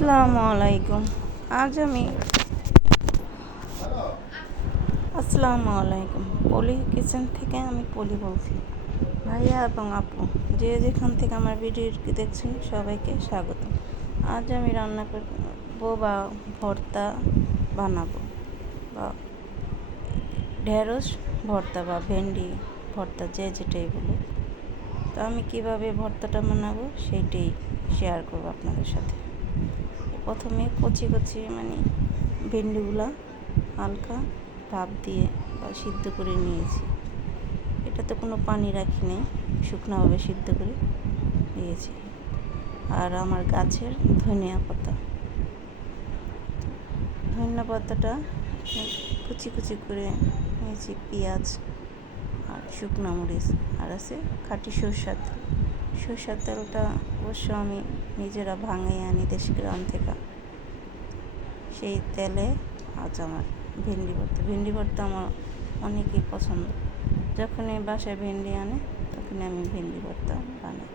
আসসালামু আলাইকুম। আজ আমি আসসালামু আলাইকুম। পলি কিচেন থেকে আমি পলি বলছি। ভাইয়া এবং আপু যে যেখান থেকে আমার ভিডিওটি দেখছেন সবাইকে স্বাগত। আজ আমি রান্না করবো বা ভর্তা বানাবো বা ঢেঁড়স ভর্তা বা ভেন্ডি ভর্তা যে যেটাই বলো। তো আমি কিভাবে ভর্তাটা বানাবো সেইটাই শেয়ার করবো আপনাদের সাথে। প্রথমে কচি ভেন্ডিগুলা হালকা ভাপ দিয়ে বা সিদ্ধ করে নিয়েছি। এটাতে কোনো পানি রাখি নেই, শুকনোভাবে সিদ্ধ করে নিয়েছি। আর আমার গাছের ধনিয়া পাতাটা কুচি কুচি করে নিয়েছি, পেঁয়াজ আর শুকনো মরিচ, আর আছে খাঁটি সরষের তেলটা অবশ্য আমি নিজেরা ভাঙিয়ে আনি দেশ গ্রাম থেকে। সেই তেলে আজ আমার ভেন্ডি ভর্তা আমার অনেকই পছন্দ। যখনই বাসায় ভেন্ডি আনে তখনই আমি ভেন্ডি ভর্তা বানাই।